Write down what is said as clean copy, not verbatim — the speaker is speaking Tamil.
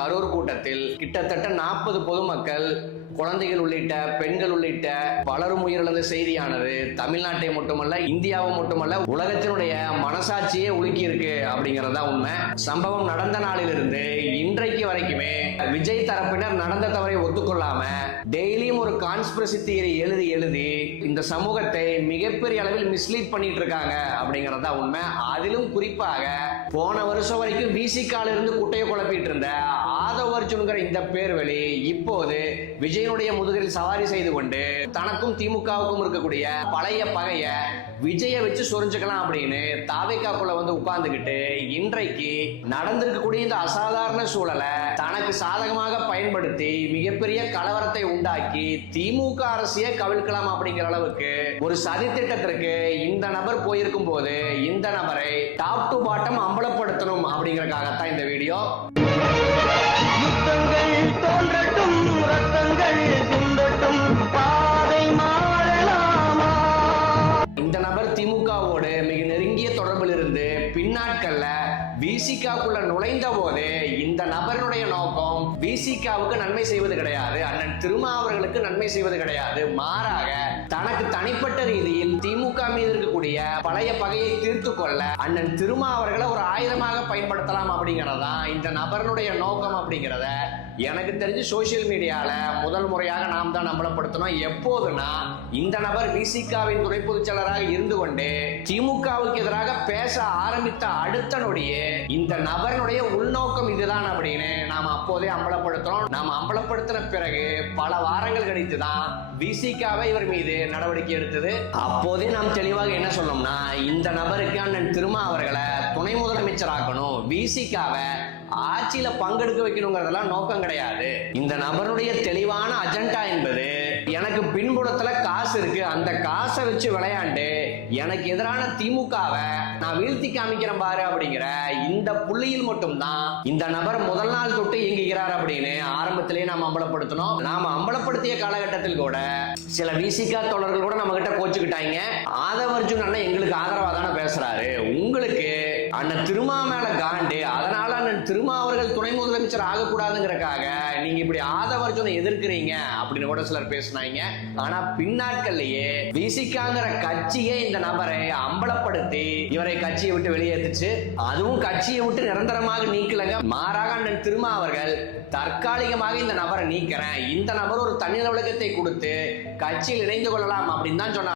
கரூர் கூட்டத்தில் கிட்டத்தட்ட 40 பொதுமக்கள், குழந்தைகள் உள்ளிட்ட பெண்கள் உள்ளிட்ட பலரும் உயிரிழந்த செய்தியானது தமிழ்நாட்டை மட்டுமல்ல, இந்தியாவை மட்டுமல்ல, உலகத்தினுடைய மனசாட்சியே உலுக்கி இருக்கு அப்படிங்கறதா உண்மை. சம்பவம் நடந்த நாளிலிருந்து இன்றைக்கு வரைக்குமே விஜய் தரப்பினர் நடந்த தவறை ஒத்துக்கொள்ளாம டெய்லியும் ஒரு கான்ஸ்பிரசி தியரி எழுதி இந்த சமூகத்தை மிகப்பெரிய அளவில் மிஸ்லீட் பண்ணிட்டு இருக்காங்க அப்படிங்கறதா உண்மை. அதிலும் குறிப்பாக போன வருஷம் வரைக்கும் விசிகால இருந்து குட்டையை குழப்பிட்டு இருந்த ஆதவ் அர்ஜுன்கிற இந்த பேர்வழி இப்போது விஜயனுடைய முதுகில் சவாரி செய்து கொண்டு தனக்கும் திமுகவுக்கும் இருக்கக்கூடிய பழைய பகைய விஜய வச்சு சொரிஞ்சுக்கலாம் அப்படின்னு தாவேக்காக்குள்ள வந்து உட்கார்ந்துகிட்டு இன்றைக்கு நடந்திருக்கக்கூடிய இந்த அசாதாரண சூழலை தனக்கு சாதகமாக பயன்படுத்தி மிகப்பெரிய கலவரத்தை உண்டாக்கி திமுக அரசியை கவிழ்க்கலாம் அப்படிங்கிற அளவுக்கு ஒரு சதி திட்டத்திற்கு இந்த நபர் போயிருக்கும் போது இந்த நபரை டாப் டு பாட்டம் அம்பலப்படுத்தணும் அப்படிங்கறதுக்காகத்தான் இந்த வீடியோ. யுத்தங்கள் தோன்றட்டும், ரத்தங்கள் சிந்தட்டும், பாதை மாறலாமா? இந்த நபர் திமுகவோடு மிக நெருங்கிய தொடர்பில் இருந்து பின்னாட்கள்ல விசிகாவுக்குள்ள நுழைந்த போது இந்த நபருடைய நோக்கம் விசிகாவுக்கு நன்மை செய்வது கிடையாது, அண்ணன் திருமாவர்களுக்கு நன்மை செய்வது கிடையாது. மாறாக தனக்கு தனிப்பட்ட ரீதியில் திமுக மீது இருக்கக்கூடிய பழைய பகையை தீர்த்து கொள்ள அண்ணன் திருமாவர்களை ஒரு ஆயுதமாக பயன்படுத்தலாம் அப்படிங்கறதான் இந்த நபருடைய நோக்கம் அப்படிங்கிறத எனக்கு தெரிஞ்சு சோசியல் மீடியால முதல் முறையாக நாம் தான் அம்பலப்படுத்தணும். எப்போதுனா இந்த நபர் விசிகாவின் துணை பொதுச் செயலராக இருந்து கொண்டு திமுகவுக்கு எதிராக பேச ஆரம்பித்த அடுத்த நொடியே இந்த நபருடைய உள்நோக்கம் இதுதான் அப்படின்னு நாம அப்போதே அம்பலப்படுத்துறோம். நாம அம்பலப்படுத்தின பிறகு பல வாரங்கள் கழித்துதான் விசிகாவை இவர் மீது நடவடிக்கை எடுத்தது. அப்போதே நாம் தெளிவாக என்ன சொன்னோம்னா, இந்த நபருக்கு அண்ணன் திருமாவர்களை துணை முதலமைச்சர் ஆக்கணும், விசிகாவை ஆட்சியில பங்கெடுக்க வைக்கணுங்கிறதெல்லாம் நோக்கம் கிடையாது. இந்த நபருடைய தெளிவான அஜெண்டா என்பது எனக்கு பின்புலத்துல காசு இருக்கு, அந்த காசை வச்சு விளையாண்டு எனக்கு எதிரான திமுகவை நான் வீழ்த்தி காமிக்கிறேன் பாரு அப்படிங்கிற இந்த புள்ளியில் மட்டும்தான் இந்த நபர் முதல் நாள் தொட்டு இயங்குகிறார் அப்படின்னு ஆரம்பத்திலேயே நாம் அம்பலப்படுத்தணும். நாம அம்பலப்படுத்திய காலகட்டத்தில் கூட சில விசிகா தோழர்கள் கூட நம்ம கிட்ட கோச்சுக்கிட்டாங்க. ஆதவ் அர்ஜுன் அண்ணன் எங்களுக்கு ஆதரவா தானே பேசுறாரு, உங்களுக்கு அண்ணன் திருமா மேல காண்டு, அதனால அண்ணன் திருமா அவர்கள் துணை முதலமைச்சர் ஆகக்கூடாதுங்கிறக்காக நீங்க இப்படி ஆதவ அர்ஜுனை எதிர்க்கிறீங்க அப்படின்னு கூட சிலர் பேசினாங்க. ஆனா பின்னாட்கள்லயே விசிகாங்கிற கட்சியே இந்த நபரை அம்பலப்படுத்தி இவரை கட்சியை விட்டு வெளியேற்றுச்சு. அதுவும் கட்சியை விட்டு நிரந்தரமாக நீக்கலங்க. மாறாக அண்ணன் திருமா அவர்கள் தற்காலிகமாக இந்த நபரை நீக்கிறேன், இந்த நபர் ஒரு தனி உலகத்தை கொடுத்து கட்சியில் இணைந்து கொள்ளலாம் அப்படின்னு தான் சொன்னார்.